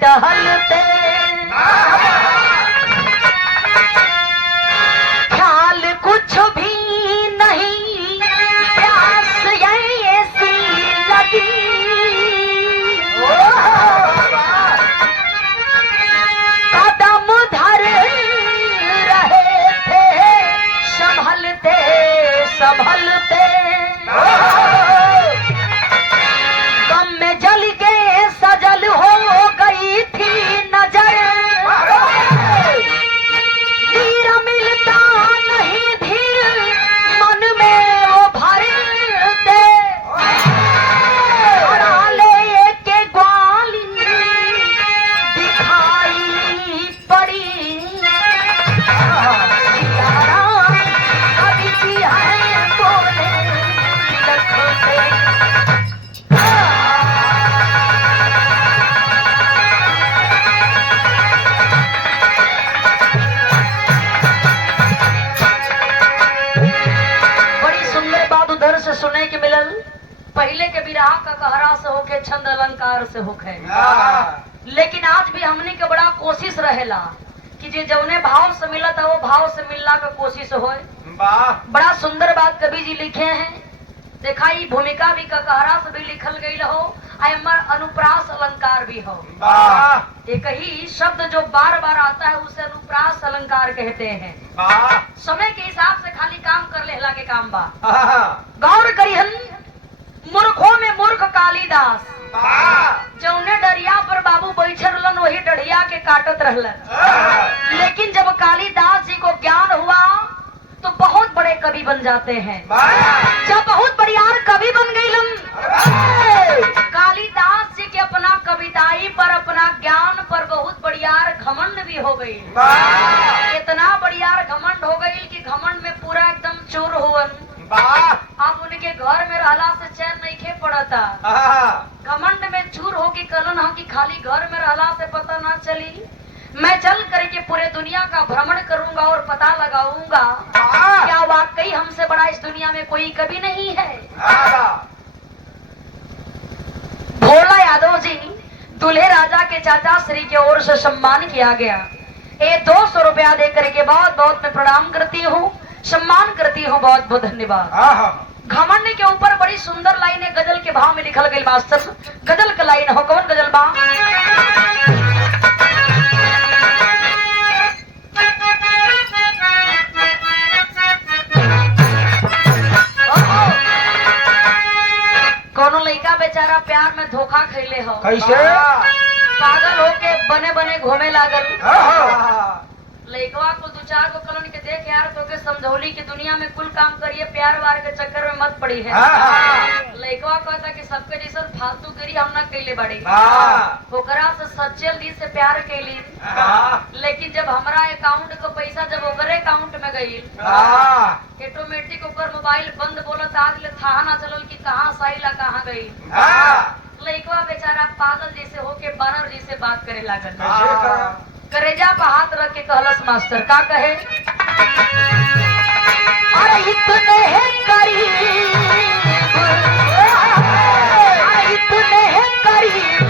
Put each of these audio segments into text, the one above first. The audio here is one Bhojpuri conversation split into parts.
टहलते ख्याल कुछ भी नहीं, प्यास ऐसी लगी। कदम धर रहे थे संभलते संभलते, गम में जल के सजल हो गई थी नजर। धीर मिलता नहीं धीर मन में वो भरते, ले के ग्वाली दिखाई पड़ी। अभी की है बोले लगते। सुने के मिलल पहले के विराह का कहरा से होके छंद अलंकार से होके, लेकिन आज भी हमने के बड़ा कोशिश रहेला कि जे जौने भाव से मिलता वो भाव से मिलना का कोशिश होए। बड़ा सुंदर बात कवि जी लिखे हैं। देखा ये भूमिका भी का कहरा से भी लिखल गई हो, अमर अनुप्रास अलंकार भी हो। एक ही शब्द जो बार बार आता है उसे अनुप्रास अलंकार कहते हैं। समय के हिसाब से खाली काम कर लेला के काम बा। गौर करिहन मूर्खों में मूर्ख कालिदास, जौने डरिया पर बाबू बैठे रहलन वही डढ़िया के काटत रहलन। लेकिन जब कालिदास जी को ज्ञान हुआ तो बहुत बड़े कवि बन जाते हैं। जब बहुत बढ़ियार कवि बन गई कालिदास जी के अपना कविताई पर अपना ज्ञान पर बहुत बढ़ियार घमंड भी हो गई। इतना बढ़ियार घमंड हो गई कि घमंड में पूरा एकदम चूर हुवन। अब उनके घर में रहला से चैन नहीं खे पड़ता। घमंड में चूर हो की कलन हो कि खाली घर में रहला से पता ना चली, मैं चल करके पूरे दुनिया का भ्रमण करूंगा और पता लगाऊंगा क्या वाकई हमसे बड़ा इस दुनिया में कोई कवि नहीं है। भोला यादव जी दूल्हे राजा के चाचा श्री की ओर से सम्मान किया गया। 200 रुपया दे करके बहुत बहुत मैं प्रणाम करती हूँ, सम्मान करती हूँ, बहुत बहुत धन्यवाद। घमंड के ऊपर बड़ी सुंदर लाइनें गजल के भाव में लिखल गई। मास्टर गजल का लाइन हो, कौन गजल बा? कोनो लड़का बेचारा प्यार में धोखा खैले हो, कैसे पागल होके बने बने घूमे लागल। लड़कवा को दो चार को कलन के देख यार तो के समझौली की दुनिया में कुल काम करिए, प्यार वार के चक्कर में मत पड़ी है। लड़कवा कहता कि सबके जैसा फालतू गिरी हम ना कैले बड़ी, ओकरा से सच्चे दिल से प्यार कैली। लेकिन जब हमारा अकाउंट का पैसा जब ओकरे अकाउंट में गई, ऑटोमेटिक ओकर मोबाइल बंद बोलत, आज ले था ना चलल कि कहाँ साइला कहाँ गई। लड़कवा बेचारा पागल जैसे होके बानर जैसे बात करे लागल। करेजा पर हाथ रख के कहलस मास्टर का कहे, अरे इतने करीब, अरे इतने करीब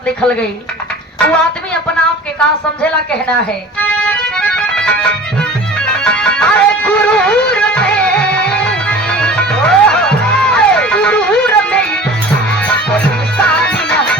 लिखल गई। वो आदमी अपना आप के कहा समझेला कहना है, अरे गुरूर में, अरे गुरूर में कोई निशानी नहीं।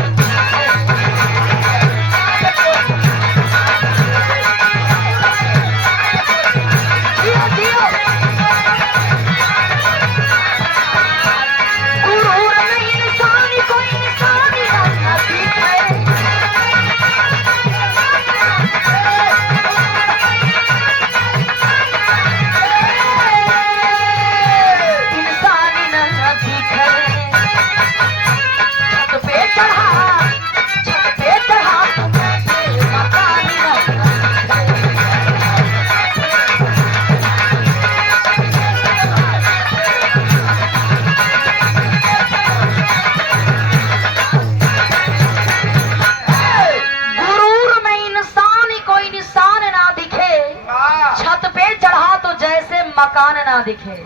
मकान ना दिखे।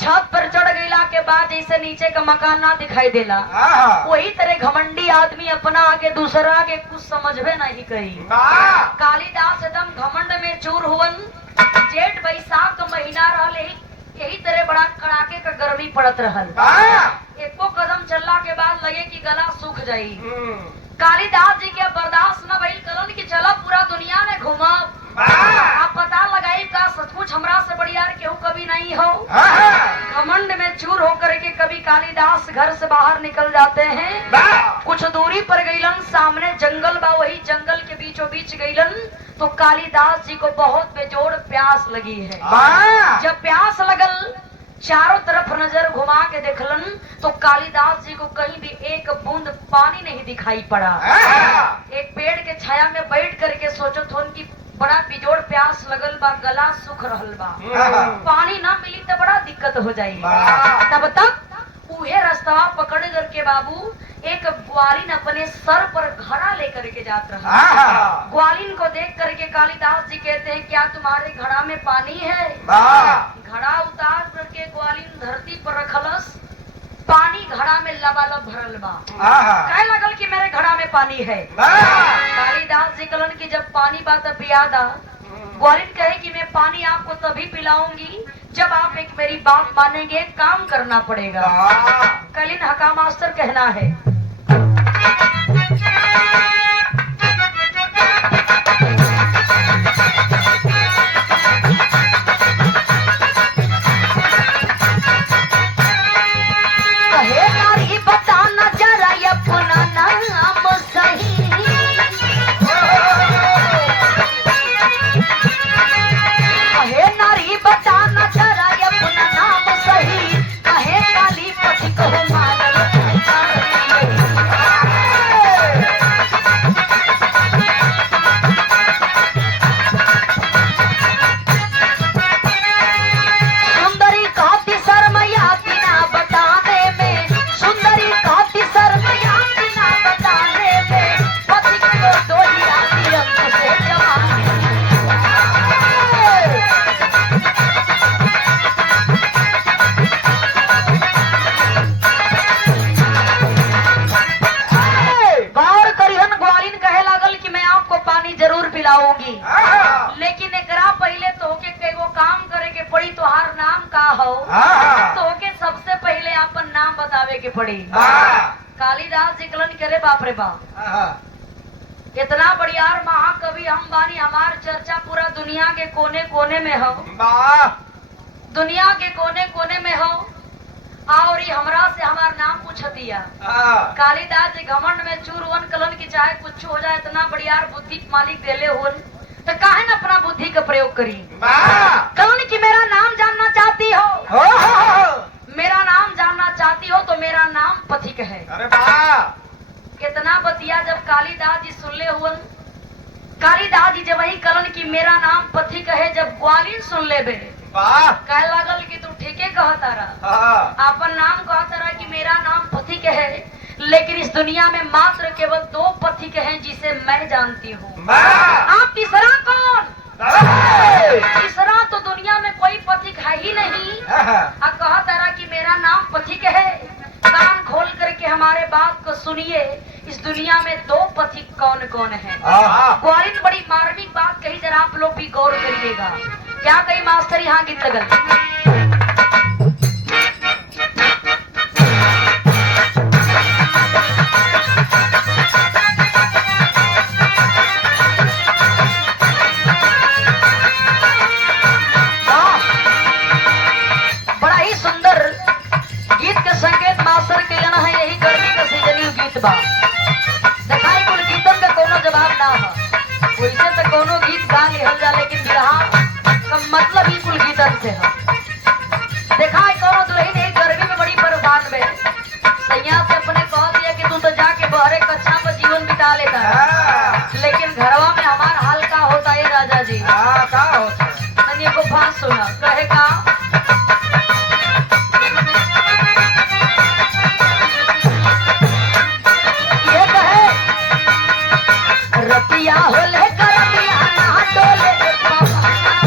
छत पर चढ़ गईला के बाद जैसे नीचे का मकान ना दिखाई देला, वही तरह घमंडी आदमी अपना आगे दूसरा के कुछ समझबे नहीं कही। कालिदास एकदम घमंड में चूर हुवन। जेठ बैसाख का महीना रहल, यही तरह बड़ा कड़ाके का गर्मी पड़त रहल। एको कदम चलला के बाद लगे कि गला सूख जाई। कालिदास जी के बर्दाश्त न भइल, कलन की चला पूरा दुनिया में घूमब, आप पता लगाई का सचमुच हमरा से बढ़िया केहू कभी नहीं हो। घमंड में चूर होकर के कभी कालिदास घर से बाहर निकल जाते हैं। कुछ दूरी पर गईलन, सामने जंगल बा, वही जंगल के बीचों बीच गईलन तो कालिदास जी को बहुत बेजोड़ प्यास लगी है। जब प्यास लगल, चारों तरफ नजर घुमा के देखलन तो कालिदास जी को कहीं भी एक बूंद पानी नहीं दिखाई पड़ा। एक पेड़ के छाया में बैठ करके सोचत होन कि बड़ा बिजोड़ प्यास लगल बा, गला सूख रहल बा, पानी ना मिली तो बड़ा दिक्कत हो जाई। तब तक उहे रास्ता पकड़ करके बाबू एक ग्वालिन अपने सर पर घड़ा लेकर के जात रहा। ग्वालिन को देख करके कालिदास जी कहते हैं, क्या तुम्हारे घड़ा में पानी है? घड़ा उतार करके ग्वालिन धरती पर रखलस, पानी घड़ा में लबालब भरल बा। कहे लगल कि मेरे घड़ा में पानी है। कालिदास जी कलन की जब पानी बात पियादा, ग्वालिन कहे कि मैं पानी आपको तभी पिलाऊंगी जब आप एक मेरी बात मानेंगे, काम करना पड़ेगा। कलिन हका मास्टर कहना है, कहे नारी बताना जरा अपना नाम सही, कहे नारी बताना जरा अपना नाम सही, कहे काली पति को मारल सुंदरी काती शर्मया बिना बताने में, सुंदरी काती शर्मया बिना बताने में, पति को डोली आती अंत से जमाने। गौर करिहन, ग्वालिन कहे लागल कि मैं आपको पानी जरूर पिलाऊंगी, लेकिन एकरा पहले तोहके कईगो काम करे के पड़ी। तोहार नाम का हो? तोहके सबसे पहले अपन नाम बतावे के पड़ी। कालिदास जी कलन करे, बाप रे बाप, इतना बढ़ियार महाकवि हम बानी, हमार चर्चा पूरा दुनिया के कोने कोने में हो, दुनिया के कोने कोने में हो, और ये हमरा से हमार नाम पूछ दिया। कालिदास जी घमंड में चूर हुवन, कलन की चाहे कुछ हो जाए, इतना बढ़ियार बुद्धि मालिक देले हुवन तो काहे न अपना बुद्धि का प्रयोग करी। कलन की मेरा नाम जानना चाहती हो? मेरा नाम जानना चाहती हो तो मेरा नाम पथिक है। कितना बतिया जब कालिदास जी सुन ले हुवन, कालिदास जी जब वही कलन की मेरा नाम पथिक है, जब ग्वालिन सुन ले बे कहे लागल कि तू ठीके कहता रहा, अपन नाम कहता रहा कि मेरा नाम पथिक है, लेकिन इस दुनिया में मात्र केवल 2 पथिक हैं जिसे मैं जानती हूँ। आप तीसरा कौन? तीसरा तो दुनिया में कोई पथिक है ही नहीं। अब कहता रहा कि मेरा नाम पथिक है। कान खोल करके हमारे बात को सुनिए, इस दुनिया में 2 पथिक कौन कौन है? ग्वालिन बड़ी मार्मिक बात कही, जरा आप लोग भी गौर करिएगा। क्या कही मास्टर, यहाँ गीत लगल। बड़ा ही सुंदर गीत के संकेत मास्टर के लेना है, यही गर्मी का सीजनी गीत बा। दिखाई कुल गीतन का कोनो जवाब ना है, वैसे तो कोनो गीत गा लिहल जा, लेकिन बिरहा का मतलब ही कुल गीतन से है। देखा है कोनो दुल्हन यही गर्मी में बड़ी परेशान में, सैया से अपने कह दिया कि तू तो जाके बहरे कच्छा पर जीवन बिता लेता है, लेकिन घरवा में हमारा हाल का होता है राजा जी। का होता है को बात सुना, कहे का ये कहे, रतिया होले करतिया ना डोले बाबा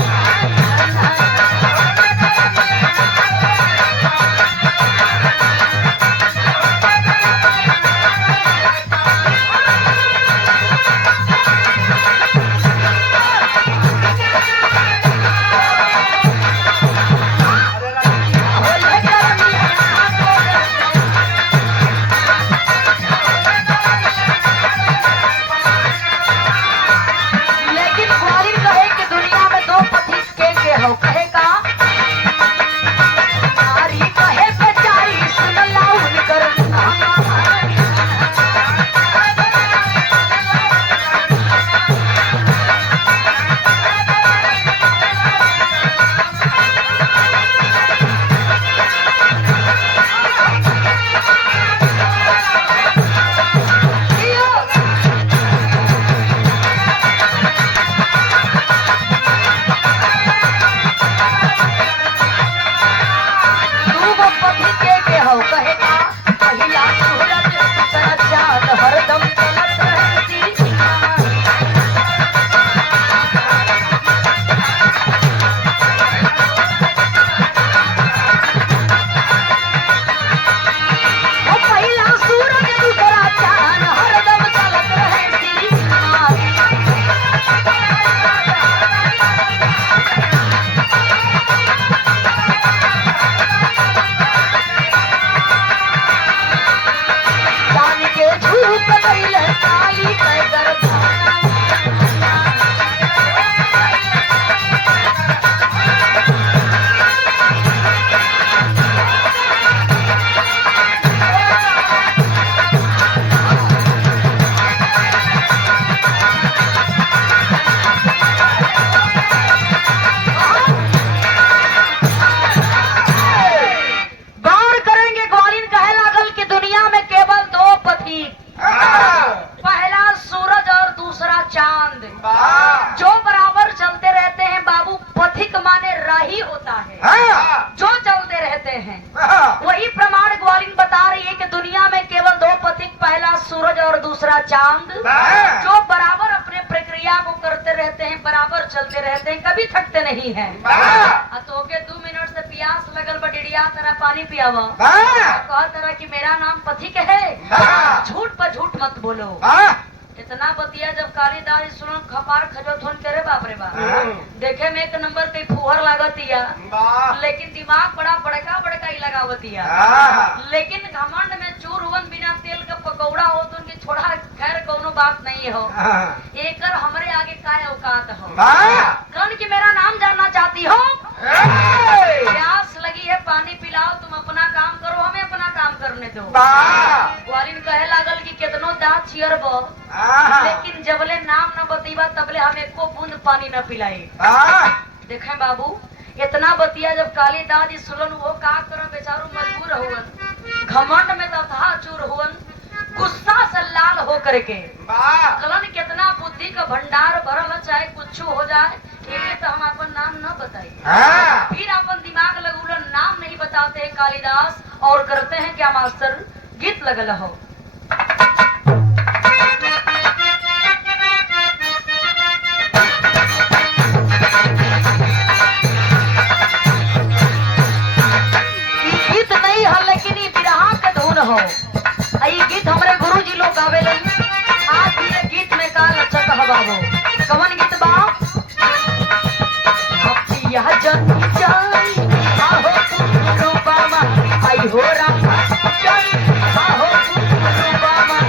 दूसरा चांद, जो बराबर अपने प्रक्रिया को करते रहते हैं, बराबर चलते रहते हैं, कभी थकते नहीं हैं। तो के 2 मिनट से प्यास लगल बडिड़िया तरह पानी पियावा, कहा तरह कि मेरा नाम पथिक है, झूठ पर झूठ मत बोलो। इतना बतिया जब कालिदास सुन खपार खजोत होन करे बाप रे बाप, देखे में एक नंबर के फुहर लागतिया, लेकिन दिमाग बड़ा बड़का बड़का ही लगावतिया। लेकिन घमंड में चूर हुवन बिना तेल का पकौड़ा हो तो उनकी छोड़ा, खैर कोनो बात नहीं हो। एकर हमरे आगे काय औकात हो। कौन की मेरा नाम जानना चाहती हो? प्यास लगी है, पानी पिलाओ, तुम अपना काम करो, हमें अपना काम करने दो। ग्वालिन कहे लागल कि कितनो दांत चियरबो, लेकिन जबले नाम न बतीबा तबले हम एको बूंद पानी न पिलाई। देखे बाबू, इतना बतिया जब कालिदास जी सुलन, वो का कर बेचारू मजबूर हुवन, घमंड में तथा चूर हुवन, गुस्सा से लाल हो करके कलन कितना बुद्धि का भंडार भरल, चाहे कुछ हो जाए, एक तो हम अपन नाम न बताए। फिर अपन दिमाग लगुलन, नाम नहीं बताते हैं कालिदास, और करते हैं क्या मास्टर, गीत लगल हो। गीत नहीं है लेकिन ये बिरहा के धुन हो। ये गीत हमारे गुरु जी लोग गावे, आज ये गीत में का अच्छा कहबाबो। कवन गीत बा? यह जन जाई आहो रूपामा, आई हो राम जाई आहो रूपामा,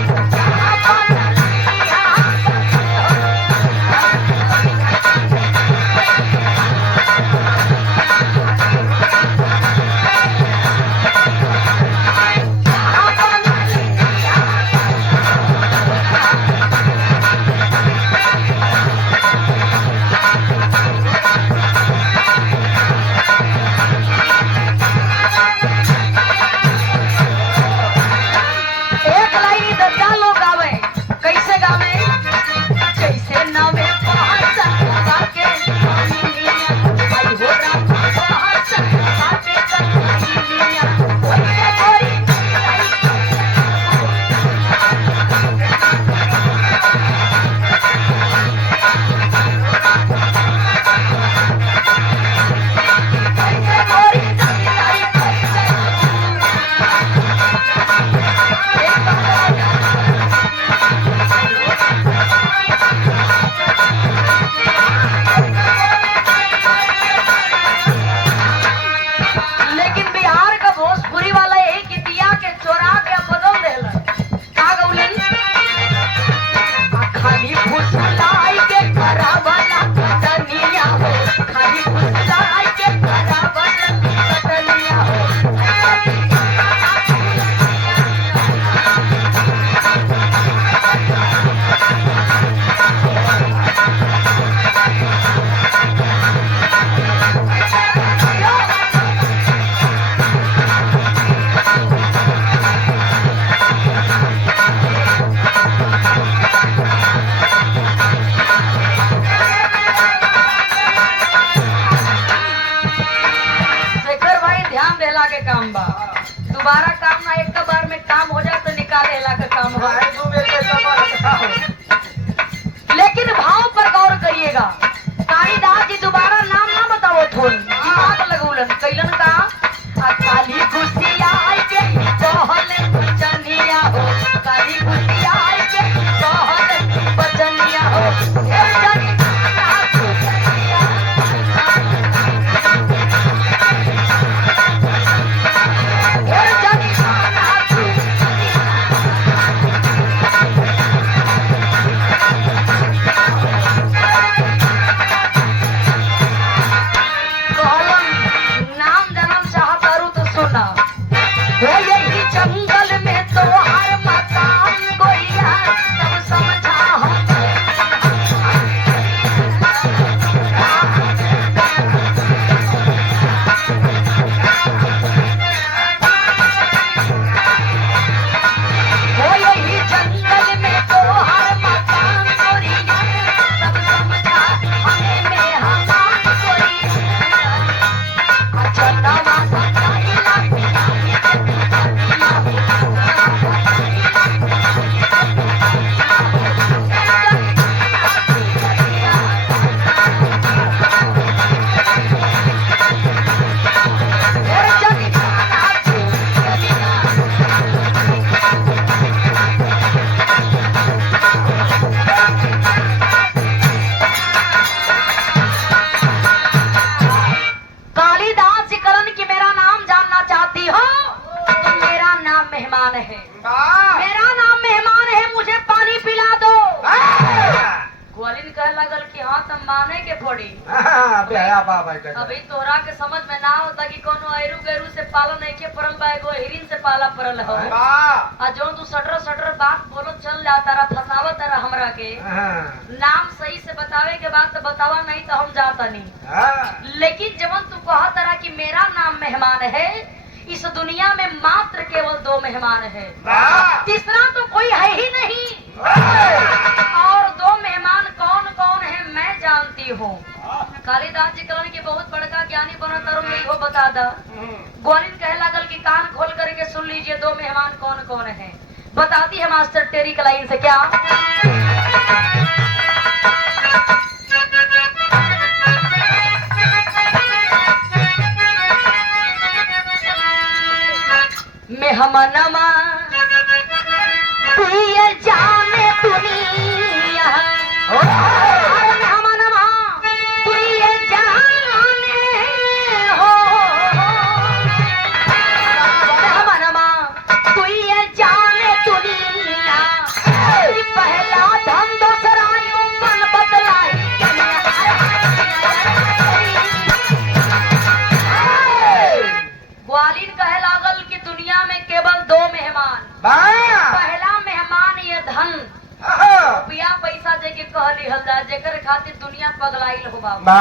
दोबारा काम ना, एक बार में काम हो जाए तो निकाले ला का काम हो। लेकिन भाव पर गौर करिएगा, कालिदास जी दोबारा नाम ना बताओ, थोड़ी दिमाग लगौलन, कैलन का काली गुस्सिया के कहले बचनिया हो, काली गुस्सिया के कहले बचनिया हो, नाम मेहमान है, मेरा नाम मेहमान है, मुझे पानी पिला दो। ग्वालिन कह लगल कि हाँ तुम माने के पड़ी। अभी तोरा के समझ में ना होता कि कोनो ऐरू गैरू से पाला नहीं के परल बा, एगो हिरिन से पाला परल हो। आ जो तू सटर सटर बात बोलो चल जाता रहा, फसावत रहा हमरा के। नाम सही से बतावे के बाद तो बतावा, नहीं तो हम जाता नहीं। लेकिन जब तू कहा तरह कि मेरा नाम मेहमान है, इस दुनिया में मात्र केवल 2 मेहमान है, तीसरा तो कोई है ही नहीं। और 2 मेहमान कौन कौन है मैं जानती हूँ। कालिदास जी कहलन की बहुत बड़का ज्ञानी बना तर हो बता दा। ग्वालिन कह लागल कि कान खोल करके सुन लीजिए 2 मेहमान कौन कौन है। बताती है मास्टर टेरी की लाइन से क्या। मेहमानमा तू ये जाने दुनिया, मेहमानमा तू ये जाने हो, मेहमानमा तू ये जाने दुनिया, पहला धन दूसरा यूपन बदलाई। ग्वालिन कहे लागल कि दुनिया में केवल 2 मेहमान, पहला मेहमान ये धन रुपया पैसा जेके कह लिहल जा, जेकर खातिर दुनिया पगलाइल हो बाबा,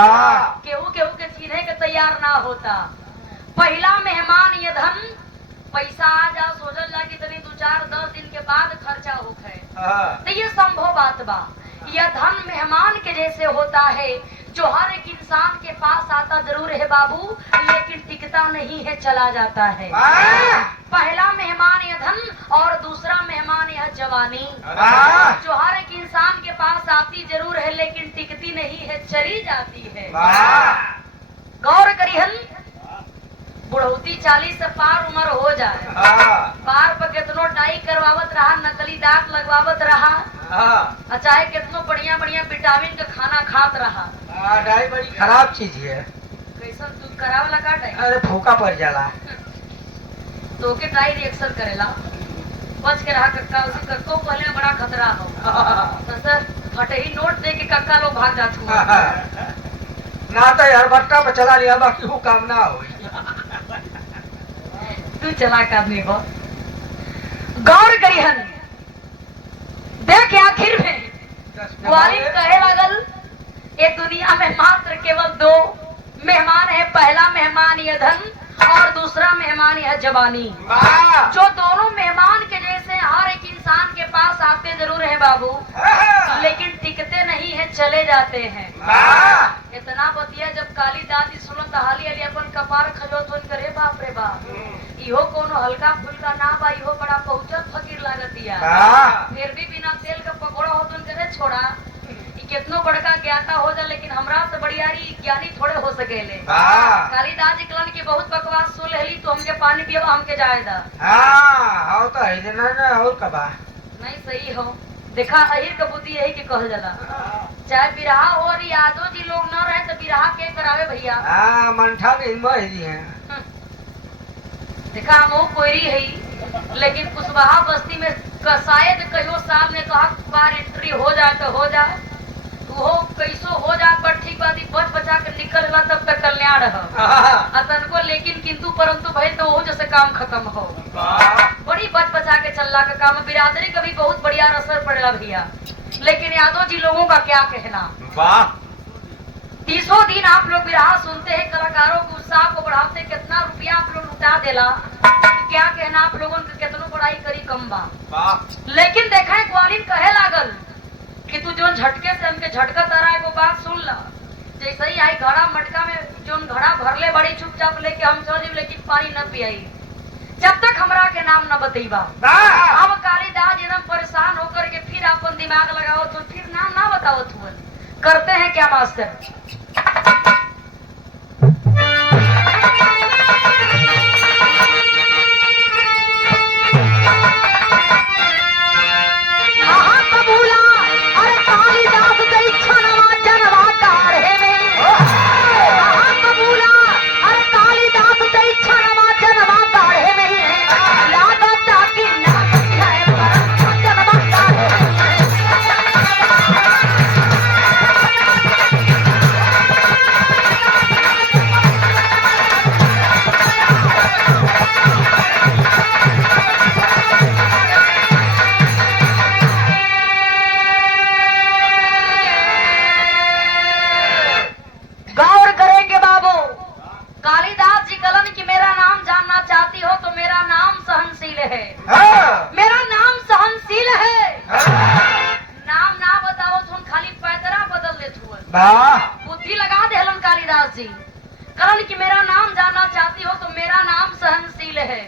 केहू केहू के छीने के तैयार ना होता। पहला मेहमान ये धन, पैसा आ जा सोचल जा कि तनी 2-4-10 दिन के बाद खर्चा होखे, तो ये संभव बात बा। यह धन मेहमान के जैसे होता है, जो हर एक इंसान के पास आता जरूर है बाबू, लेकिन टिकता नहीं है, चला जाता है। पहला मेहमान यह धन और दूसरा मेहमान यह जवानी, जो हर एक इंसान के पास आती जरूर है, लेकिन टिकती नहीं है, चली जाती है। गौर करिहन, बुढ़ौती 40 से पार उम्र हो जाए, पार पर कितनो डाई करवावत रहा, नकली दांत लगवावत रहा, चाहे कितनो बढ़िया बढ़िया विटामिन का खाना खात रहा। डाई बड़ी खराब चीज है। कैसन तू करावला का डाई? अरे फूका पड़ जाला तो के डाई रिएक्शन करेला, बच के रहा कक्का, उसी कक्को पहले बड़ा खतरा हो। तो सर फटे ही नोट दे के कक्का लोग भाग जाते ना, तो यार बट्टा पर चला लिया, बाकी वो काम ना हो। तू चलाक आदमी हो। गौर करिहन, देख आखिर में ग्वालिन कहे लागल ये दुनिया में मात्र केवल 2 मेहमान है, पहला मेहमान यह धन और दूसरा मेहमान यह जवानी, जो दोनों मेहमान के जैसे हर एक इंसान के पास आते जरूर है बाबू, लेकिन टिकते नहीं है, चले जाते हैं। इतना बतिया जब कालिदास जी सुनत हाली अली अपन कपार खलो तो करे बाप रे बाप, इहो कोनो हल्का फुल्का ना बा, इहो बड़ा पहुंचल फकीर लागतिया। फिर भी बिना तेल का पकौड़ा हो तो करे छोड़ा, कितनो बड़का ज्ञाता हो जा, लेकिन हमरा से बड़ियारी ज्ञानी थोड़े हो सकेले। कालिदास जी कहलन की बहुत बकवास सुन लेली, तो हमके पानी पियो, हमके जाए दा। हाँ तो है ना, और कबा नहीं सही हो। देखा अहिर का बुद्धि यही के कहल जाला, चाहे बिरहा हो और यादव जी लोग न रहे तो बिरहा के करावे भैया। मंठा के हिम्मत है। देखा हम कोयरी है, लेकिन कुशवाहा बस्ती में शायद कहियो साहब ने कहा बार एंट्री हो जाए तो हो जाए, वो कैसो हो जाए, पर ठीक बात बच बचा के निकल तब तक कल्याण अतन को, लेकिन किंतु परंतु भाई तो वो जैसे काम खत्म हो, बड़ी बच बचा के चलना का काम। बिरादरी का भी बहुत बढ़िया असर पड़ेगा भैया, लेकिन यादव जी लोगों का क्या कहना। 30 दिन आप लोग बिरहा सुनते हैं, कलाकारों को उत्साह को बढ़ाते, कितना रुपया आप लोग लुटा देला, क्या कहना आप लोगों को, कितनो पढ़ाई करी कम बा। लेकिन देखा है ग्वालिन कहे लागल कि तू जो झटके से हमके झटका तारा है, वो बात सुन ला। जैसे ही आई घड़ा मटका में जो घड़ा भरले बड़ी चुपचाप लेके हम चल जी, लेकिन पानी न पियाई जब तक हमरा के नाम न बतईबा। अब कालिदास एकदम परेशान होकर के फिर अपन दिमाग लगाओ, तो फिर नाम ना बताओ, करते हैं क्या मास्टर। मेरा नाम सहनशील है। नाम ना बताओ तुम खाली पैदरा बदल ले बुद्धि लगा दे हलन कालिदास जी। कहल कि मेरा नाम जानना चाहती हो तो मेरा नाम सहनशील है।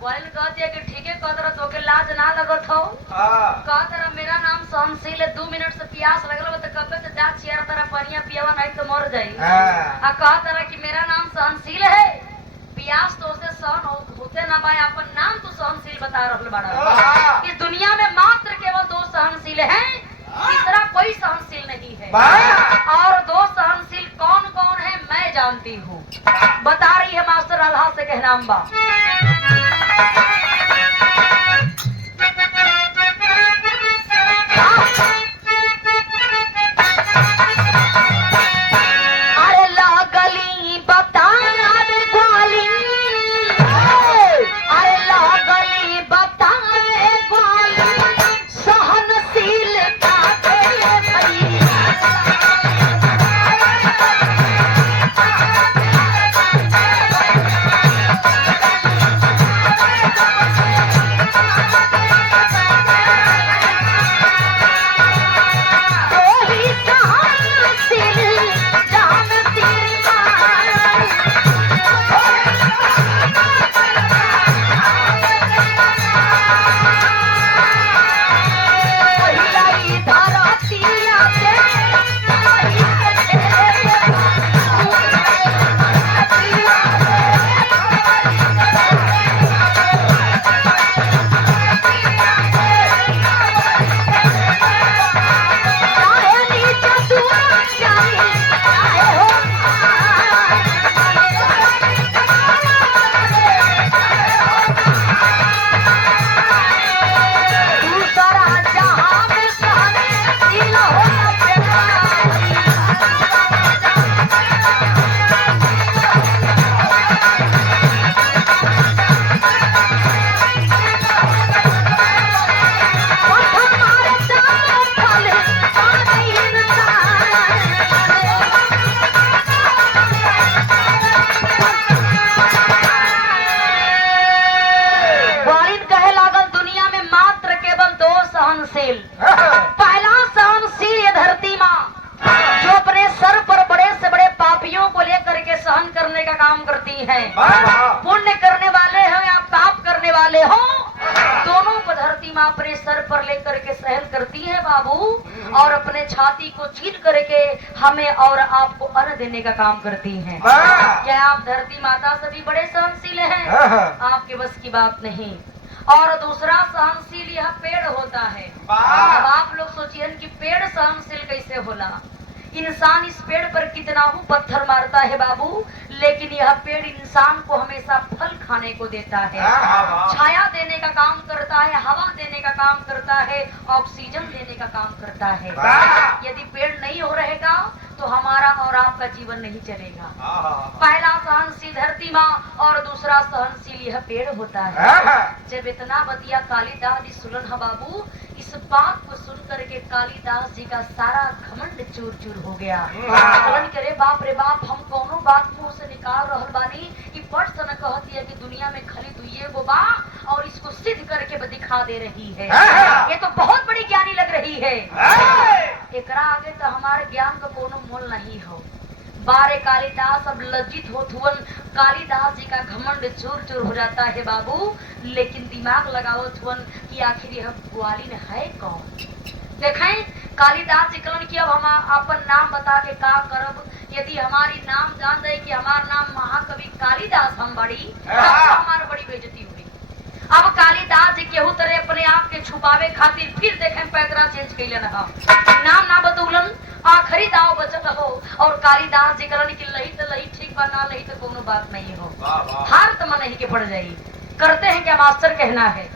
बोल कहती है कि ठीक है कदर तो के लाज ना लगत हो। कहत मेरा नाम सहनशील है। 2 मिनट से प्यास लगल तो कबे से जा चियर तरह पनिया पियावा नहीं तो मर जाई। आ कहत कि मेरा नाम सहनशील है। प्यास तो उसे सहन होते ना भाई अपन नाम तो सहनशील बता रहल बाड़ा। इस दुनिया में मात्र केवल 2 सहनशील हैं, तीसरा कोई सहनशील नहीं है। और 2 सहनशील कौन कौन है मैं जानती हूँ। बता रही है मास्टर अल्लाह से कहना अम्बा। अरे लागली बता ग्वाली, अरे लागली बता ग्वाली सहनशील पहला सहनशील ये धरती माँ जो अपने सर पर बड़े से बड़े पापियों को लेकर के सहन करने का काम करती है। पुण्य करने वाले हो या पाप करने वाले हो, दोनों को धरती माँ अपने सर पर लेकर के सहन करती है बाबू। और अपने छाती को चीर करके हमें और आपको अन्न देने का काम करती है। क्या आप धरती माता से भी बड़े सहनशील हैं? आपके बस की बात नहीं। और दूसरा सहनशील यह पेड़ होता है। अब आप लोग सोचिए कि पेड़ सहनशील कैसे होला। इंसान इस पेड़ पर कितना ही पत्थर मारता है बाबू, लेकिन यह पेड़ इंसान को हमेशा फल खाने को देता है, छाया देने का काम करता है, हवा देने का काम करता है, ऑक्सीजन देने का काम करता है। यदि पेड़ नहीं हो रहेगा तो हमारा और आपका जीवन नहीं चलेगा। पहला सहनशील धरती माँ और दूसरा सहनशील यह पेड़ होता है। जब इतना बतिया कालिदास जी सुनन है बाबू, इस बात को सुन करके कालिदास जी का सारा घमंड चूर चूर हो गया। करे बाप रे बाप, हम कोनो बात मुंह से निकाल रहल बानी कि पट सन कहती है कि दुनिया में खाली दुइये गो बा और इसको सिद्ध करके दिखा दे रही है। ये तो बहुत बड़ी ज्ञानी लग रही है। एकरा आगे तो हमारे ज्ञान का कोनो मोल नहीं हो। बारे कालिदास अब लज्जित होत हुवन, कालिदास जी का घमंड चूर चूर हो जाता है बाबू। लेकिन दिमाग लगावत हुवन कि आखिर यह ग्वालिन है कौन। देखें कालिदास जी कहलन कि अब हम अपन नाम बता के का करब। यदि हमारी नाम जान जाए कि हमार नाम महाकवि कालिदास हम बड़ी, हमार बड़ी बेइज्जती हुई। अब कालिदास जी केहू तरह अपने आप के छुपावे खातिर फिर देखें पैतरा चेंज कैलन नाम ना बतौलन। आखिरी दाव बचत हो और कालिदास जी कहलन कि लही तो लही ठीक बा, ना लही तो कोनो बात नहीं हो। हार तो मन ही के पड़ जाई। करते हैं क्या मास्टर कहना है।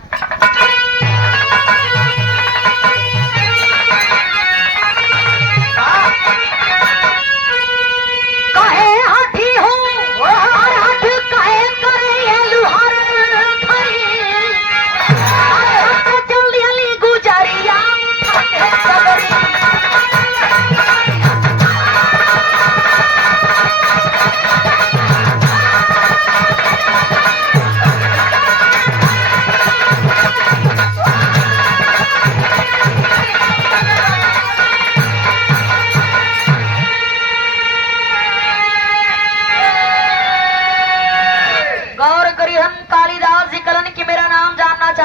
कहे हाथी हो और हाथ कहे करे ये लुहार खरी, अरे चली अली गुजरिया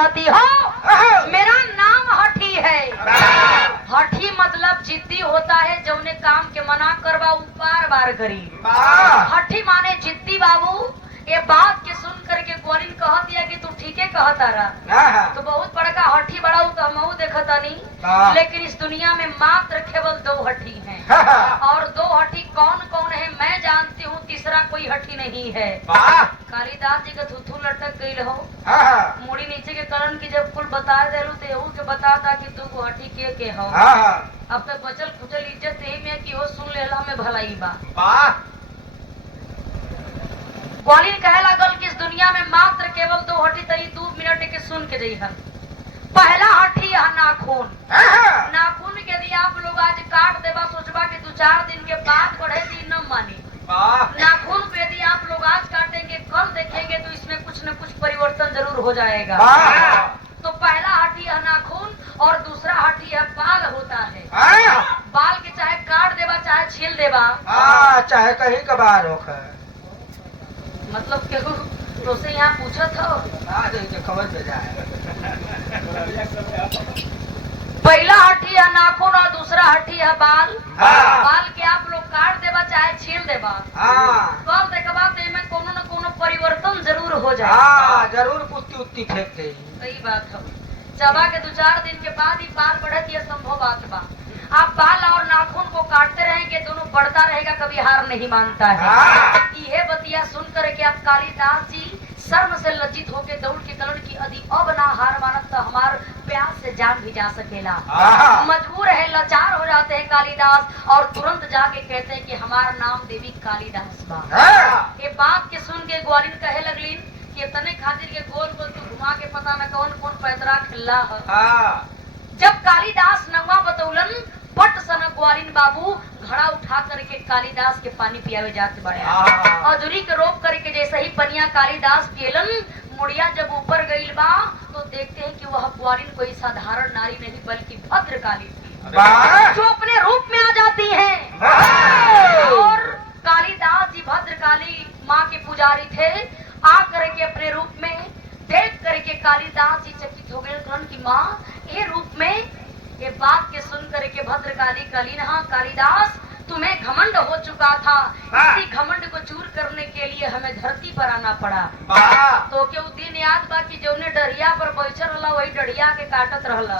कहती हो मेरा नाम हठी है। हठी मतलब जिद्दी होता है, जो उन्हें काम के मना करवा उ बार बार करी। हठी माने जिद्दी बाबू। ये बात के सुन करके ग्वालिन कह दिया कि तू ठीके कहता रहा, तो बहुत बड़का हठी बड़ा तो हम देखता नहीं, लेकिन इस दुनिया में मात्र केवल 2 हठी हैं। और 2 हठी कौन कौन है मैं जानती हूँ, तीसरा कोई हठी नहीं है। कालिदास जी का थुथू लटक गई हो, मुड़ी नीचे के करण की जब कुल बता देलू तो एहू के बता था कि 2 हठी के हो। अब तक बचल खुचल इज्जत यही में कि हो सुन लेला में भलाई बा। ग्वालिन कहे लागल कि इस दुनिया में मात्र केवल 2 हठी तरी 2 मिनट के सुन के जइहन। पहला हठी है नाखून। नाखून के यदि आप लोग आज काट देवा सोचबा कि 2-4 दिन के बाद बढ़े दी न मानी। नाखून को यदि आप लोग आज काटेंगे कल देखेंगे तो इसमें कुछ न कुछ परिवर्तन जरूर हो जाएगा। तो पहला हठी है नाखून और दूसरा हठी है बाल होता है। बाल के चाहे काट देवा चाहे छील देवा, चाहे कहीं कबार हो मतलब केहू तो से यहाँ पूछत हो खबर भेजा है। पहला हठी है नाखून और दूसरा हठी है बाल। बाल के आप लोग काट देवा चाहे छील देवा, कब देखबा में कोनो न कोनो परिवर्तन जरूर हो जाए। जरूर पुत्ती उत्ती फेंक दे। सही बात है। चबा के 2-4 दिन के बाद ही बाल बढ़त, ये संभव बात बा। आप बाल और नाखून को काटते रहेंगे, दोनों बढ़ता रहेगा, कभी हार नहीं मानता है। यह बतिया सुन कर के आप कालिदास जी शर्म से लज्जित होके दौड़ के कलर की यदि अब ना हार मानत तो हमार प्यास से जान भी जा सकेला। मजबूर है, लाचार हो जाते हैं कालिदास और तुरंत जाके कहते हैं कि हमारा नाम देवी कालिदास बा। ये बात के सुन के ग्वालिन कहे लगलीन कि तने खातिर के गोल गोल तू घुमा के पता न कौन कौन पैतरा खिल्ला है। जब कालिदास नवा बतौलन पट सन ग्वालिन बाबू घड़ा उठा करके कालिदास के पानी पियावे जाते बड़े अधूरी के रोक करके जैसे ही पनिया कालिदास पियलन, मुड़िया जब ऊपर गईल बा तो देखते हैं कि वह ग्वालिन कोई साधारण नारी नहीं बल्कि भद्रकाली थी, जो अपने रूप में आ जाती है। और कालिदास जी भद्रकाली माँ के पुजारी थे। आ करके अपने रूप में देख करके कालिदास जी चकित हो गए कि माँ ये रूप में। ये बात के सुन करके भद्रकाली कालीन, हाँ कालिदास तुम्हें घमंड हो चुका था, इसी घमंड को चूर करने के लिए हमें धरती पर आना पड़ा। तो के दिन याद बा कि जो ने डरिया पर बैठल रहा वही डरिया के काटत रहला।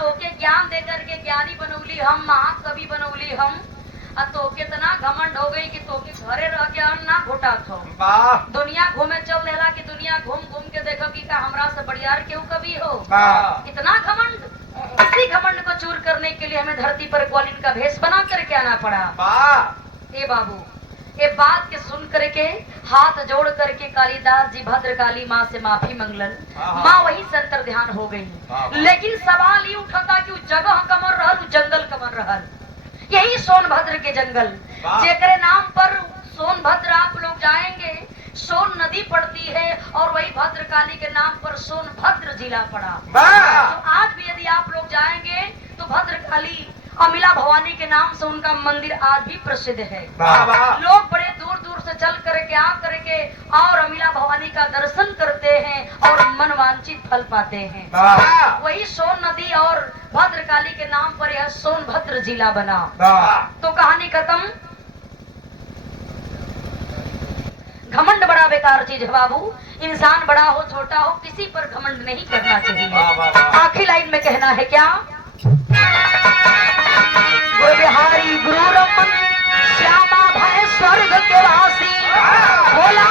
तो के ज्ञान दे करके ज्ञानी बनौली हम, महाकवि बनौली हम। तो कितना घमंड हो गई कि तो के घरे रह के ना घोटा थो, दुनिया घूमे चल देला कि दुनिया घूम घूम के देखो कि का हमरा से बढ़िया केहू कभी हो। इतना घमंड, इसी घमंड को चूर करने के लिए हमें धरती पर ग्वालिन का भेष बना करके आना पड़ा। ए बाबू, ये बात के सुन करके हाथ जोड़ करके कालिदास जी भद्रकाली माँ से माफी मंगलन। माँ वही से अंतर ध्यान हो गई। लेकिन सवाल ये उठाता कि जगह कमर रहल, जंगल कमर रहल, यही सोनभद्र के जंगल जेकरे नाम पर सोनभद्र आप लोग जाएंगे, सोन नदी पड़ती है और वही भद्रकाली के नाम पर सोनभद्र जिला पड़ा। तो आज भी यदि आप लोग जाएंगे तो भद्रकाली अमिला भवानी के नाम से उनका मंदिर आज भी प्रसिद्ध है। लोग बड़े दूर दूर से चल करके आ करके और अमिला भवानी का दर्शन करते हैं और मनवांछित फल पाते हैं। वही सोन नदी और भद्रकाली के नाम पर यह सोनभद्र जिला बना। तो कहानी खत्म। घमंड बड़ा बेकार चीज है बाबू। इंसान बड़ा हो छोटा हो किसी पर घमंड नहीं करना चाहिए। आखिरी लाइन में कहना है क्या, गुरु बिहारी गुरु रमन श्यामा भय स्वर्ग के वासी, बोला